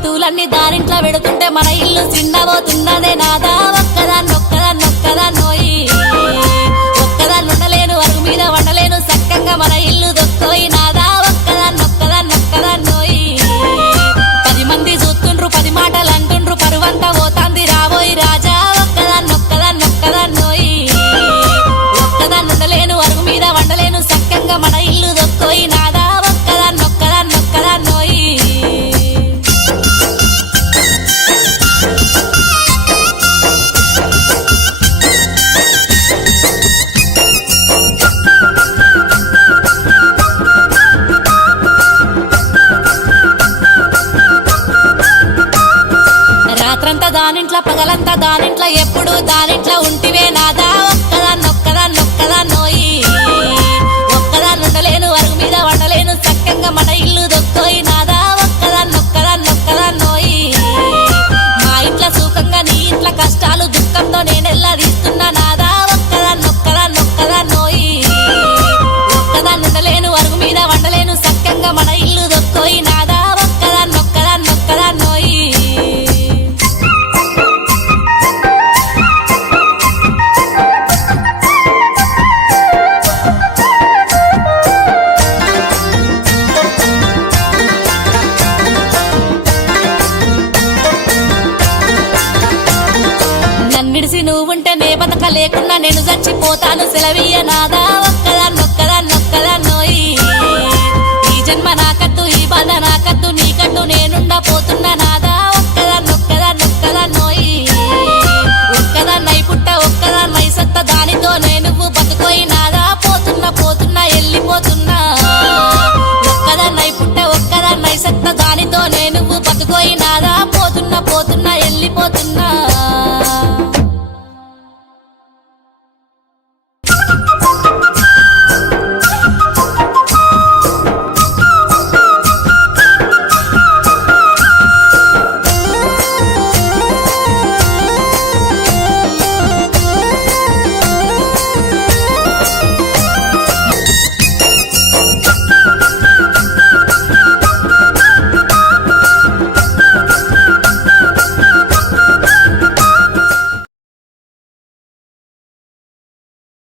వస్తువులన్నీ దారింట్లో పెడుతుంటే మన ఇల్లు చిన్నబోతున్నదే నాదా ఒక్కదాన్నొక్కదాన్నొక్కదాన్నోయి ఒక్కదాన్నుండలేను అరుగు మీద వండలేను సక్కంగా మన ఇల్లు దొక్కోయి నాదా ఒక్కదాన్నొక్కదాన్నొక్కదాన్నోయి 10 మంది చూస్తుండ్రు 10 మాటలు అంటుండ్రు పరువంతా పోతాంది రాబోయి రాజా ఒక్కదాన్నొక్కదాన్నొక్కదాన్నోయి ఒక్కదాన్నుండలేను అరుగు మీద వండలేను సక్కంగా మన ఇల్లు దొక్కోయి నాదా ఒక్కదాన్నొక్కదాన్నొక్కదాన్నోయి రాత్రంతా దానింట్లో పగలంతా దానింట్లో ఎప్పుడు దానింట్లో ఉంటివే నాదా ఒక్కదాన్నొక్కదాన్నొక్కదాన్నోయి ఒక్కదాన్నుండలేను అరుగు మీద వండలేను చక్కంగా మన ఇల్లు దొక్కోయి నాదా ఒక్కదాన్నొక్కదాన్నొక్కదాన్నోయి మా ఇంట్లో సుఖంగా నీ ఇంట్లో కష్టాలు దుఃఖంతో నేనెల్లా తీస్తున్నా నాదా ఒక్కదాన్నొక్కదాన్నొక్కదాన్నోయి ఒక్కదాన్నుండలేను అరుగు మీద వండలేను చక్కంగా మన ఇల్లు దొక్కోయి నాదా ఒక్కదాన్నొక్కదాన్నొక్కదాన్నోయి నన్నిడిసి నువ్వుంటే నే బతక లేకున్నా నేను చచ్చిపోతాను సెలవీయ నాదా ఒక్కదాన్నొక్కదాన్నొక్కదాన్నోయి ఈ జన్మ నాకద్దు ఈ బాధ నాకద్దు నీకద్దు నేనుండా పోతున్నా నాదా ఒక్కదాన్నొక్కదాన్నొక్కదాన్నోయి ఒక్కదాన్నై పుట్ట ఒక్కదాన్నై సత్త దానితో నేను బతుకోయి నాదా పోతున్నా పోతున్నా వెళ్ళిపోతున్నా ఒక్కదాన్నై పుట్ట ఒక్కదాన్నై సత్త దానితో నేను బతుకోయి నాదా పోతున్నా పోతున్నా వెళ్ళిపోతున్నా